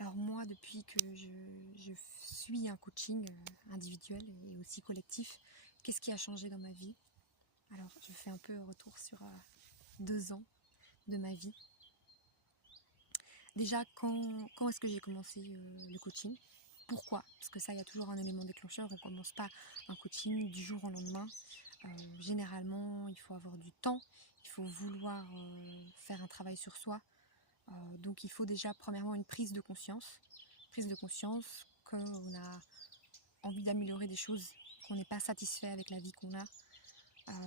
Alors moi, depuis que je suis un coaching individuel et aussi collectif, qu'est-ce qui a changé dans ma vie? Alors je fais un peu un retour sur 2 ans de ma vie. Déjà, quand est-ce que j'ai commencé le coaching? Pourquoi? Parce que ça, il y a toujours un élément déclencheur. On ne commence pas un coaching du jour au lendemain. Généralement, il faut avoir du temps, il faut vouloir faire un travail sur soi. Donc il faut déjà premièrement une prise de conscience. Prise de conscience qu'on a envie d'améliorer des choses, qu'on n'est pas satisfait avec la vie qu'on a.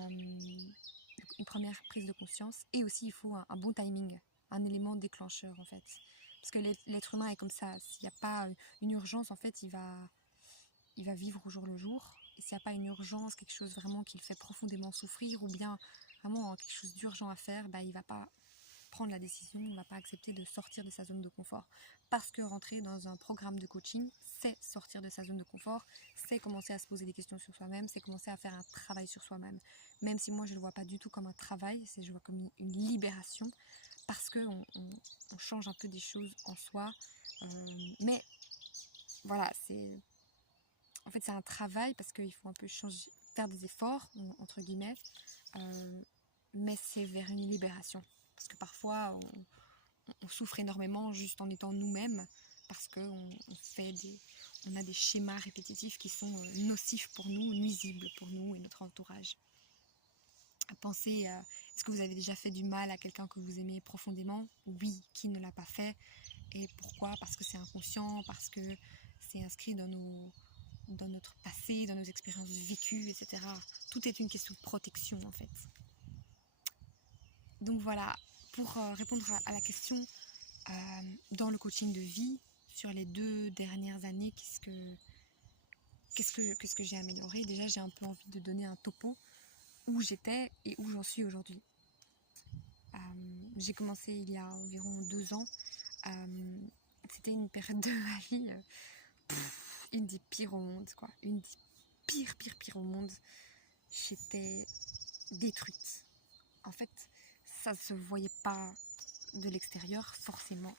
Une première prise de conscience. Et aussi il faut un bon timing, un élément déclencheur en fait. Parce que l'être humain est comme ça. S'il n'y a pas une urgence, en fait, il va vivre au jour le jour. Et s'il n'y a pas une urgence, quelque chose vraiment qui le fait profondément souffrir, ou bien vraiment quelque chose d'urgent à faire, bah, il ne va pas prendre la décision, il ne va pas accepter de sortir de sa zone de confort. Parce que rentrer dans un programme de coaching, c'est sortir de sa zone de confort, c'est commencer à se poser des questions sur soi-même, c'est commencer à faire un travail sur soi-même. Même si moi je ne le vois pas du tout comme un travail, je le vois comme une libération, parce qu'on on change un peu des choses en soi. Mais voilà, en fait c'est un travail parce qu'il faut un peu changer, faire des efforts, entre guillemets, mais c'est vers une libération. Parce que parfois on souffre énormément juste en étant nous-mêmes, parce qu'on on a des schémas répétitifs qui sont nocifs pour nous, nuisibles pour nous et notre entourage. Pensez à, est-ce que vous avez déjà fait du mal à quelqu'un que vous aimez profondément? Oui, qui ne l'a pas fait? Et pourquoi? Parce que c'est inconscient, parce que c'est inscrit dans notre passé, dans nos expériences vécues, etc. Tout est une question de protection en fait. Donc voilà, pour répondre à la question, dans le coaching de vie, sur les 2 dernières années, qu'est-ce que j'ai amélioré? Déjà, j'ai un peu envie de donner un topo où j'étais et où j'en suis aujourd'hui. J'ai commencé il y a environ 2 ans. C'était une période de ma vie, une des pires au monde, quoi. Une des pires au monde. J'étais détruite. En fait, ça ne se voyait pas de l'extérieur, forcément.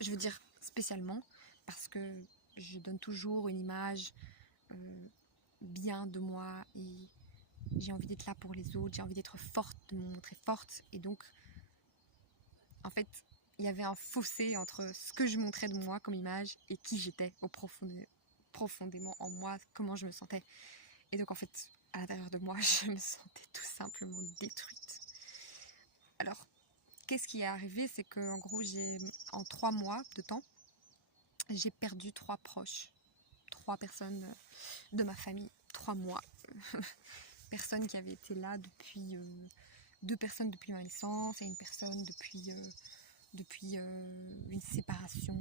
Je veux dire spécialement, parce que je donne toujours une image bien de moi et j'ai envie d'être là pour les autres, j'ai envie d'être forte, de me montrer forte. Et donc, en fait, il y avait un fossé entre ce que je montrais de moi comme image et qui j'étais profondément en moi, comment je me sentais. Et donc, en fait, à l'intérieur de moi, je me sentais tout simplement détruite. Alors, qu'est-ce qui est arrivé? C'est qu'en gros, en 3 mois de temps, j'ai perdu 3 proches. 3 personnes de ma famille. 3 mois. Personnes qui avaient été là depuis... 2 personnes depuis ma naissance et une personne depuis une séparation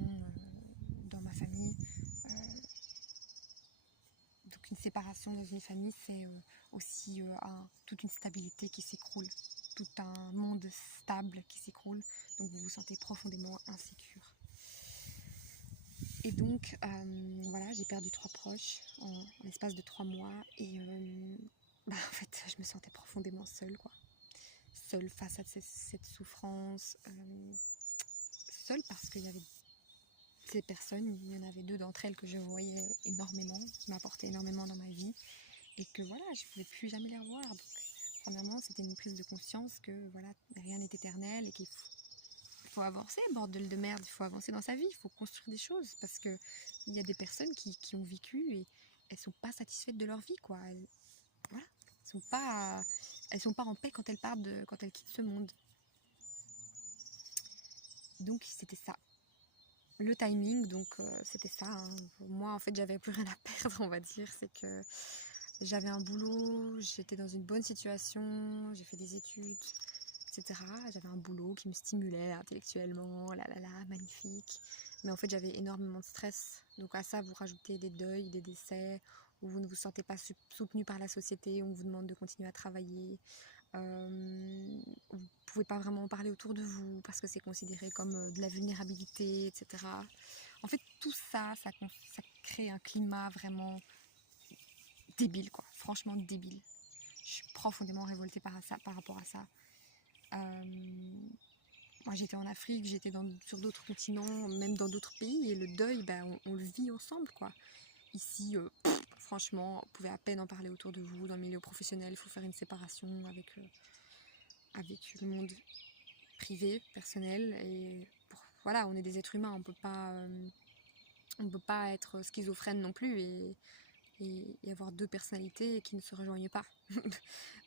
dans ma famille. Donc une séparation dans une famille, c'est aussi toute une stabilité qui s'écroule, tout un monde stable qui s'écroule, donc vous vous sentez profondément insécure. Et donc voilà, j'ai perdu 3 proches en l'espace de 3 mois et en fait je me sentais profondément seule, quoi. Seule face à cette souffrance, seule parce qu'il y avait ces personnes, il y en avait 2 d'entre elles que je voyais énormément, qui m'apportaient énormément dans ma vie, et que voilà, je ne pouvais plus jamais les revoir. Donc, premièrement, c'était une prise de conscience que voilà, rien n'est éternel et qu'il faut avancer, bordel de merde, il faut avancer dans sa vie, il faut construire des choses, parce que il y a des personnes qui ont vécu et elles sont pas satisfaites de leur vie, quoi. Voilà, elles sont pas en paix quand quand elles quittent ce monde. Donc c'était ça. Le timing, donc c'était ça. Hein. Moi, en fait, j'avais plus rien à perdre, on va dire. C'est que j'avais un boulot, j'étais dans une bonne situation, j'ai fait des études, etc. J'avais un boulot qui me stimulait intellectuellement, magnifique. Mais en fait, j'avais énormément de stress. Donc à ça, vous rajoutez des deuils, des décès, où vous ne vous sentez pas soutenu par la société, on vous demande de continuer à travailler. Vous pouvez pas vraiment en parler autour de vous parce que c'est considéré comme de la vulnérabilité, etc. En fait, tout ça, ça crée un climat vraiment débile, quoi. Franchement débile. Je suis profondément révoltée par rapport à ça. moi j'étais en Afrique, j'étais sur d'autres continents, même dans d'autres pays, et le deuil, on le vit ensemble, quoi. Ici, franchement, vous pouvez à peine en parler autour de vous. Dans le milieu professionnel, il faut faire une séparation avec le monde privé, personnel. Et voilà, on est des êtres humains, on peut pas être schizophrène non plus et avoir deux personnalités qui ne se rejoignent pas.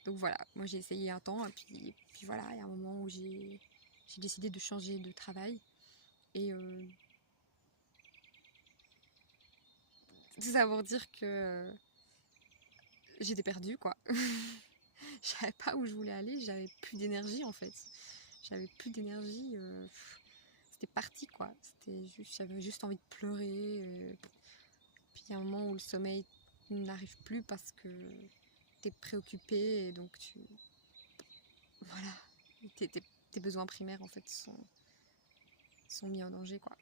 Donc voilà, moi j'ai essayé un temps, et puis voilà, il y a un moment où j'ai décidé de changer de travail. Et tout ça pour dire que j'étais perdue, quoi. Je savais pas où je voulais aller, j'avais plus d'énergie en fait. J'avais plus d'énergie, c'était parti, quoi. J'avais juste envie de pleurer. Puis il y a un moment où le sommeil n'arrive plus parce que t'es préoccupé et donc voilà, tes besoins primaires en fait sont mis en danger, quoi.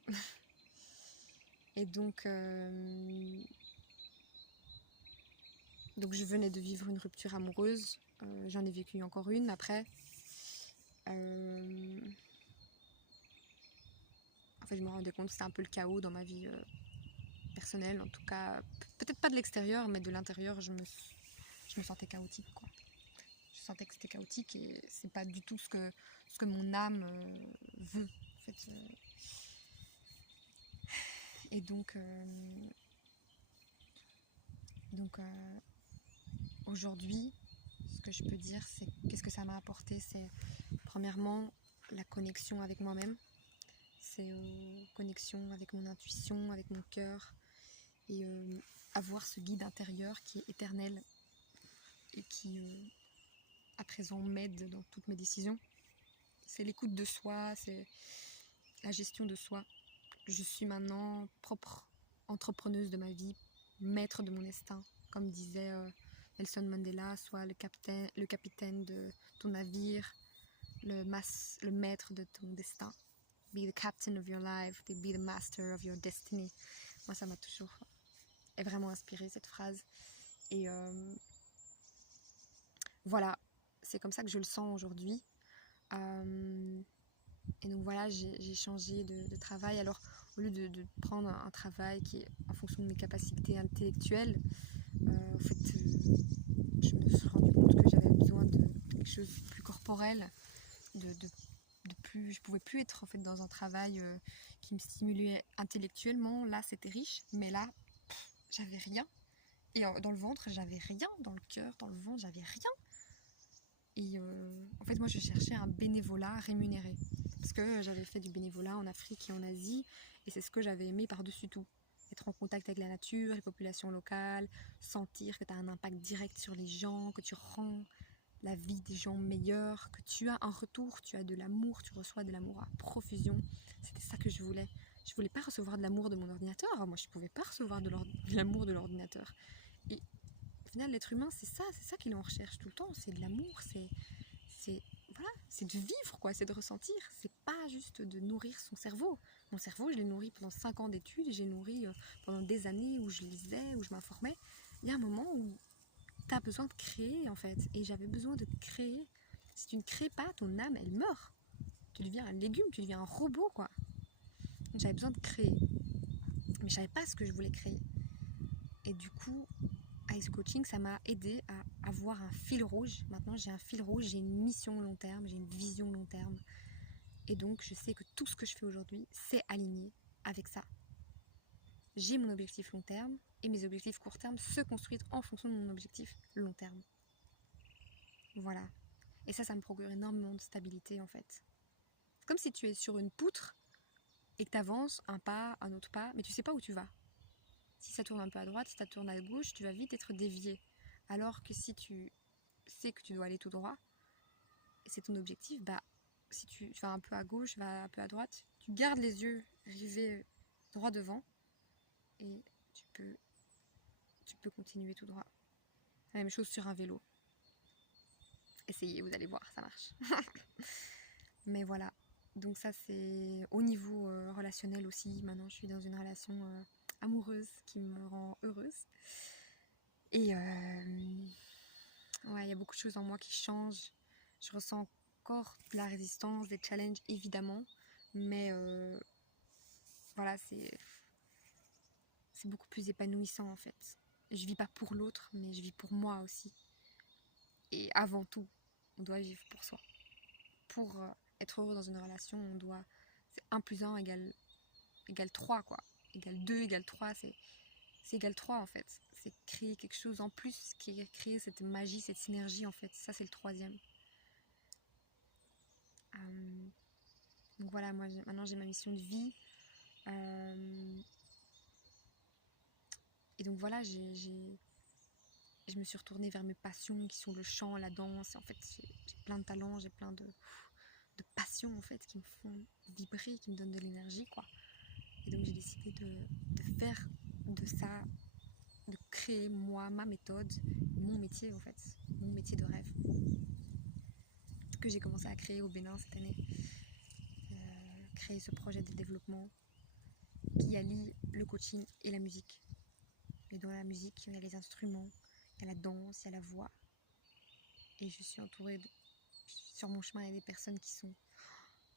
Et donc je venais de vivre une rupture amoureuse. J'en ai vécu encore une après. En fait, je me rendais compte que c'était un peu le chaos dans ma vie personnelle. En tout cas, peut-être pas de l'extérieur, mais de l'intérieur, je me sentais chaotique, quoi. Je sentais que c'était chaotique et c'est pas du tout ce que mon âme veut, en fait. Et donc aujourd'hui, ce que je peux dire, c'est qu'est-ce que ça m'a apporté. C'est premièrement la connexion avec moi-même. C'est connexion avec mon intuition, avec mon cœur. Et avoir ce guide intérieur qui est éternel et qui, à présent, m'aide dans toutes mes décisions. C'est l'écoute de soi, c'est la gestion de soi. Je suis maintenant propre entrepreneuse de ma vie, maître de mon destin. Comme disait Nelson Mandela, sois le capitaine de ton navire, le maître de ton destin. Be the captain of your life, be the master of your destiny. Moi, ça m'a toujours vraiment inspiré, cette phrase. Et voilà, c'est comme ça que je le sens aujourd'hui. Et donc voilà, j'ai changé de travail. Alors, au lieu de prendre un travail qui est en fonction de mes capacités intellectuelles, en fait, je me suis rendu compte que j'avais besoin de quelque chose de plus corporel, de plus, je pouvais plus être en fait dans un travail qui me stimulait intellectuellement. Là, c'était riche, mais là, j'avais rien. Et dans le ventre, j'avais rien. Dans le cœur, dans le ventre, j'avais rien. Et en fait, moi, je cherchais un bénévolat rémunéré. Parce que j'avais fait du bénévolat en Afrique et en Asie. Et c'est ce que j'avais aimé par-dessus tout. Être en contact avec la nature, les populations locales, sentir que tu as un impact direct sur les gens, que tu rends la vie des gens meilleure, que tu as un retour, tu as de l'amour, tu reçois de l'amour à profusion. C'était ça que je voulais. Je voulais pas recevoir de l'amour de mon ordinateur. Moi, je pouvais pas recevoir de l'amour de l'ordinateur. Et au final, l'être humain, c'est ça qu'il en recherche tout le temps. C'est de l'amour, voilà, c'est de vivre, quoi, c'est de ressentir. C'est pas juste de nourrir son cerveau. Mon cerveau, je l'ai nourri pendant 5 ans d'études, j'ai nourri pendant des années où je lisais, où je m'informais. Il y a un moment où tu as besoin de créer, en fait. Et j'avais besoin de créer. Si tu ne crées pas, ton âme, elle meurt. Tu deviens un légume, tu deviens un robot, quoi. J'avais besoin de créer. Mais je savais pas ce que je voulais créer. Et du coup, Ice Coaching, ça m'a aidé à avoir un fil rouge. Maintenant, j'ai un fil rouge, j'ai une mission long terme, j'ai une vision long terme. Et donc, je sais que tout ce que je fais aujourd'hui, c'est aligné avec ça. J'ai mon objectif long terme et mes objectifs court terme se construisent en fonction de mon objectif long terme. Voilà. Et ça me procure énormément de stabilité, en fait. C'est comme si tu es sur une poutre et que tu avances un pas, un autre pas, mais tu sais pas où tu vas. Si ça tourne un peu à droite, si ça tourne à gauche, tu vas vite être dévié. Alors que si tu sais que tu dois aller tout droit, et c'est ton objectif, si tu vas un peu à gauche, vas un peu à droite, tu gardes les yeux rivés droit devant et tu peux continuer tout droit. La même chose sur un vélo. Essayez, vous allez voir, ça marche. Mais voilà, donc ça c'est au niveau relationnel aussi. Maintenant je suis dans une relation amoureuse qui me rend heureuse. Et ouais, il y a beaucoup de choses en moi qui changent. Je ressens encore de la résistance, des challenges évidemment, mais voilà, c'est beaucoup plus épanouissant en fait. Je vis pas pour l'autre, mais je vis pour moi aussi. Et avant tout, on doit vivre pour soi. Pour être heureux dans une relation, on doit... C'est 1 plus 1 égale 3, quoi. Égale 2, égale 3, c'est égale 3 en fait. C'est créer quelque chose en plus, qui est créer cette magie, cette synergie en fait. Ça, c'est le 3e. Donc voilà, moi maintenant j'ai ma mission de vie. Et donc voilà, je me suis retournée vers mes passions qui sont le chant, la danse. En fait, j'ai plein de talents, j'ai plein de passions en fait qui me font vibrer, qui me donnent de l'énergie, quoi. Et donc j'ai décidé de faire de ça, de créer moi, ma méthode, mon métier en fait, mon métier de rêve que j'ai commencé à créer au Bénin cette année. Créer ce projet de développement qui allie le coaching et la musique. Et dans la musique, il y a les instruments, il y a la danse, il y a la voix. Et je suis entourée sur mon chemin, il y a des personnes qui sont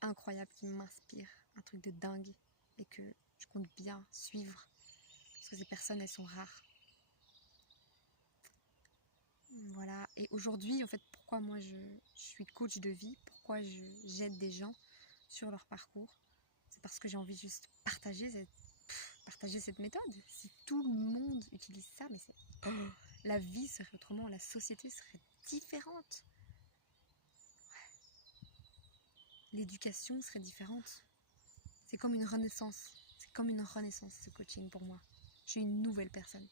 incroyables, qui m'inspirent, un truc de dingue et que je compte bien suivre parce que ces personnes, elles sont rares. Voilà, et aujourd'hui, en fait, pourquoi moi je suis coach de vie, pourquoi j'aide des gens sur leur parcours, c'est parce que j'ai envie juste de partager cette méthode. Si tout le monde utilise ça, mais la vie serait autrement, la société serait différente. L'éducation serait différente. C'est comme une renaissance. C'est comme une renaissance, ce coaching pour moi. Je suis une nouvelle personne.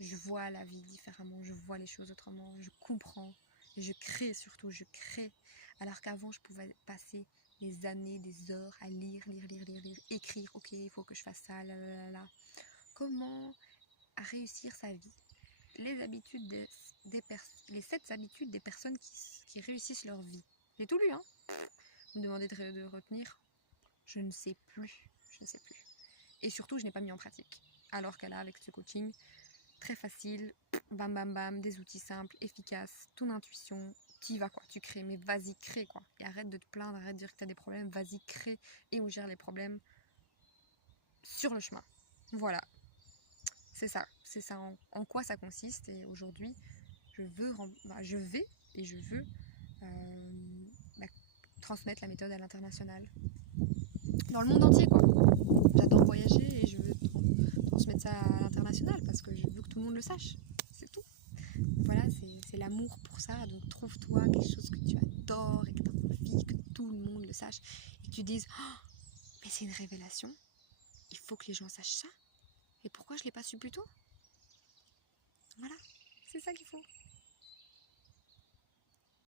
Je vois la vie différemment, je vois les choses autrement, je comprends, et je crée surtout, je crée. Alors qu'avant, je pouvais passer des années, des heures à lire, écrire, ok, il faut que je fasse ça, là. Comment réussir sa vie? Les habitudes les 7 habitudes des personnes qui réussissent leur vie. J'ai tout lu, hein. Vous me demandez de retenir, je ne sais plus. Et surtout, je n'ai pas mis en pratique. Alors que là, avec ce coaching, très facile, bam bam bam, des outils simples, efficaces, ton intuition, tu y vas quoi, tu crées, mais vas-y, crée quoi. Et arrête de te plaindre, arrête de dire que tu as des problèmes, vas-y, crée et on gère les problèmes sur le chemin. Voilà, c'est ça en quoi ça consiste. Et aujourd'hui, je vais et je veux transmettre la méthode à l'international, dans le monde entier quoi. J'adore voyager et je veux transmettre ça à l'international parce que je veux que tout le monde le sache, c'est tout. Voilà, c'est l'amour pour ça. Donc trouve-toi quelque chose que tu adores et que tu as envie que tout le monde le sache et que tu dises oh, mais c'est une révélation, il faut que les gens sachent ça, et pourquoi je ne l'ai pas su plus tôt? Voilà, c'est ça qu'il faut.